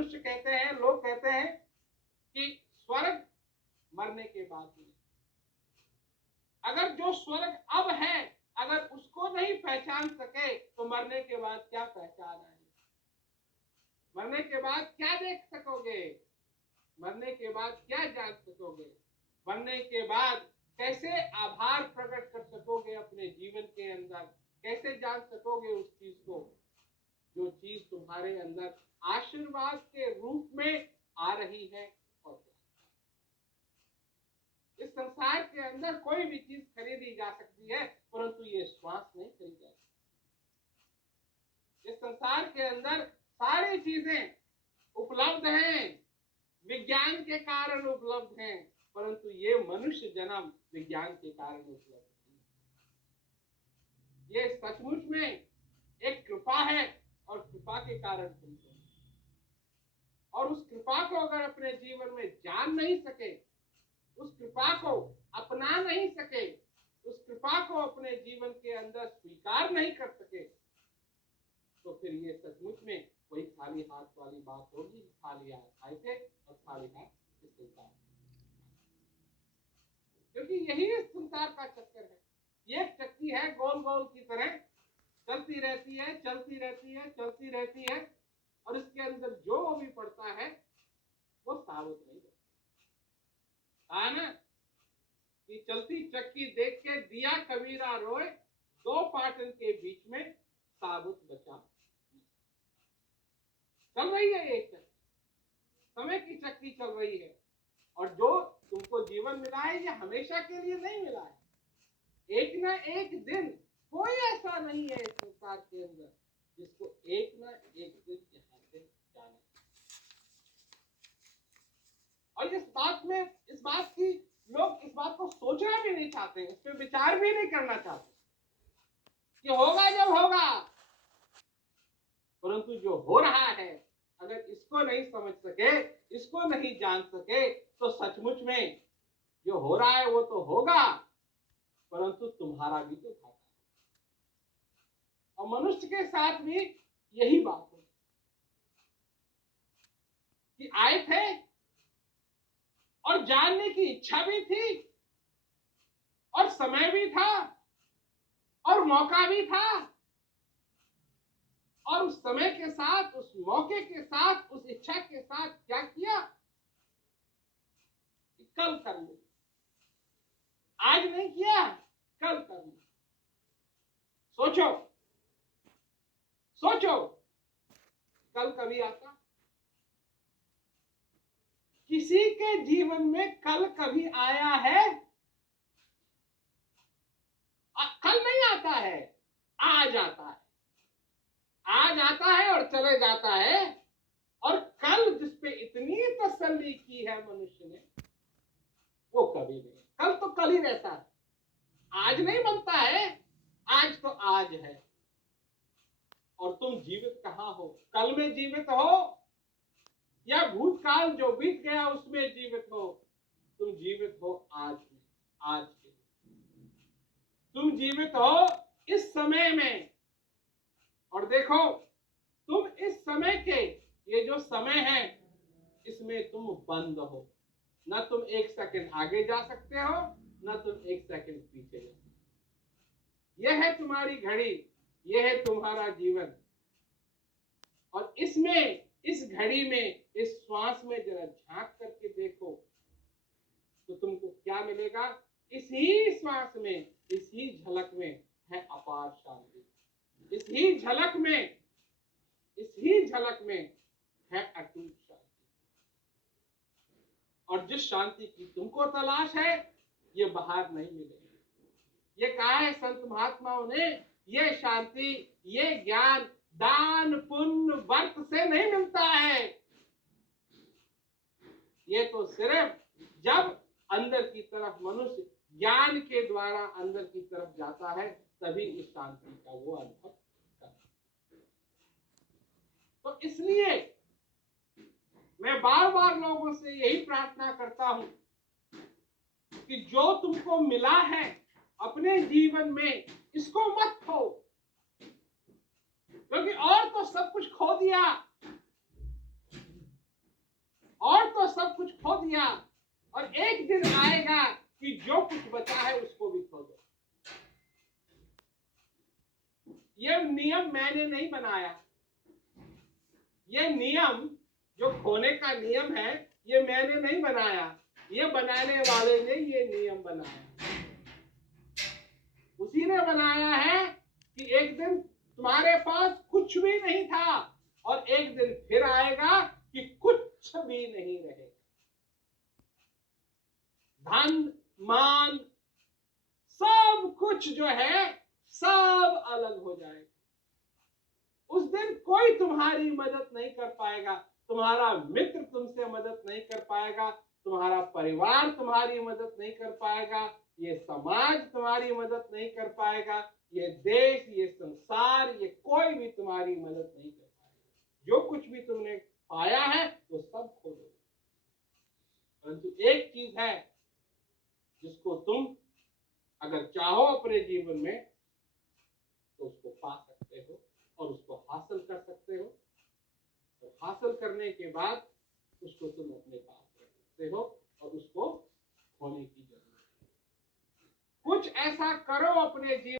मनुष्य कहते हैं, लोग कहते हैं कि स्वर्ग मरने के बाद मिले। अगर जो स्वर्ग अब है अगर उसको नहीं पहचान सके तो मरने के बाद क्या पहचान है? मरने के बाद क्या देख सकोगे? मरने के बाद क्या जान सकोगे? मरने के बाद कैसे आभार प्रकट कर सकोगे अपने जीवन के अंदर? कैसे जान सकोगे उस चीज को जो चीज तुम्हारे अंदर आशीर्वाद के रूप में आ रही है? और इस संसार के अंदर कोई भी चीज खरीदी जा सकती है, परंतु ये श्वास नहीं खरीदा जा सकता। इस संसार के अंदर सारी चीजें उपलब्ध हैं, विज्ञान के कारण उपलब्ध हैं, परंतु ये मनुष्य जन्म विज्ञान के कारण उपलब्ध नहीं। ये सचमुच में एक कृपा है और कृपा के कारण तुमको, और उस कृपा को अगर अपने जीवन में जान नहीं सके, उस कृपा को अपना नहीं सके, उस कृपा को अपने जीवन के अंदर स्वीकार नहीं कर सके, तो फिर ये सचमुच में कोई खाली हाथ वाली बात होगी। खाली हाथ आए थे और खाली हाथ इस संसार, क्योंकि यही इस संसार का चक्कर है। ये एक चक्की है गोल गोल की तरह, चलती रहती है, चलती रहती है, चलती रहती है, और इसके अंदर जो भी पड़ता है वो साबित नहीं होता है ना। कि चलती चक्की देख के दिया कबीरा रोए, दो पाटन के बीच में साबुत बचा। चल रही है एक चक्की, समय की चक्की चल रही है, और जो तुमको जीवन मिला है ये हमेशा के लिए नहीं मिला है। एक ना एक दिन, कोई ऐसा नहीं है इस संसार के अंदर जिसको एक ना एक दिन यहाँ से जाना। और इस बात को सोचना भी नहीं चाहते, इस पर विचार भी नहीं करना चाहते कि होगा जब होगा। परंतु जो हो रहा है, अगर इसको नहीं समझ सके, इसको नहीं जान सके, तो सचमुच में जो हो रहा है वो तो होगा, परंतु तुम्हारा भी तो घाटा है। और मनुष्य के साथ भी यही बात है कि आए थे और जानने की इच्छा भी थी, और समय भी था, और मौका भी था, और उस समय के साथ, उस मौके के साथ, उस इच्छा के साथ क्या किया? कल कर लो। आज नहीं किया, कल कर लो। सोचो सोचो, कल कभी आता? किसी के जीवन में कल कभी आया है? कल नहीं आता है, आज आता है। आज आता है और चले जाता है, और कल जिसपे इतनी तसल्ली की है मनुष्य ने, वो कभी नहीं। कल तो कल ही रहता है, आज नहीं बनता है, आज तो आज है। और तुम जीवित कहाँ हो? कल में जीवित हो या भूतकाल जो बीत गया उसमें जीवित हो? तुम जीवित हो आज में, आज के। तुम जीवित हो इस समय में, और देखो तुम इस समय के, ये जो समय है इसमें तुम बंद हो। ना तुम एक सेकंड आगे जा सकते हो, ना तुम एक सेकंड पीछे जा सकते हो। यह है तुम्हारी घड़ी, यह है तुम्हारा जीवन। और इसमें, इस घड़ी में, इस श्वास में जरा झांक करके देखो तो तुमको क्या मिलेगा? इसी श्वास में, इसी झलक में है अपार शांति। इसी झलक में, इसी झलक में है अटूट शांति। और जिस शांति की तुमको तलाश है, ये बाहर नहीं मिलेगी। ये कहा है संत महात्माओं ने, ये शांति, ये ज्ञान दान पुण्य व्रत से नहीं मिलता है। ये तो सिर्फ जब अंदर की तरफ मनुष्य ज्ञान के द्वारा अंदर की तरफ जाता है, तभी इस शांति का वो अनुभव करता है। तो इसलिए मैं बार बार लोगों से यही प्रार्थना करता हूं कि जो तुमको मिला है अपने जीवन में, इसको मत खो, क्योंकि और तो सब कुछ खो दिया। सब कुछ खो दिया, और एक दिन आएगा कि जो कुछ बचा है उसको भी खो दो। ये नियम मैंने नहीं बनाया, ये नियम जो खोने का नियम है ये मैंने नहीं बनाया, ये बनाने वाले ने ये नियम बनाया। उसी ने बनाया है कि एक दिन तुम्हारे पास कुछ भी नहीं था और एक दिन फिर आएगा कि कुछ भी नहीं रहेगा। धन मान सब कुछ जो है सब अलग हो जाएगा। उस दिन कोई तुम्हारी मदद नहीं कर पाएगा, तुम्हारा मित्र तुमसे मदद नहीं कर पाएगा, तुम्हारा परिवार तुम्हारी मदद नहीं कर पाएगा, ये समाज तुम्हारी मदद नहीं कर पाएगा, ये देश, ये संसार, ये कोई भी तुम्हारी मदद नहीं कर पाएगा। जो कुछ भी तुमने पाया है वो सब खो दोगे। परंतु एक चीज है जिसको तुम अगर चाहो अपने जीवन में तो उसको पा सकते हो और उसको हासिल कर सकते हो, और हासिल करने के बाद उसको तुम अपने पास रख सकते हो और उसको खोने की जरूरत है। कुछ ऐसा करो अपने जीवन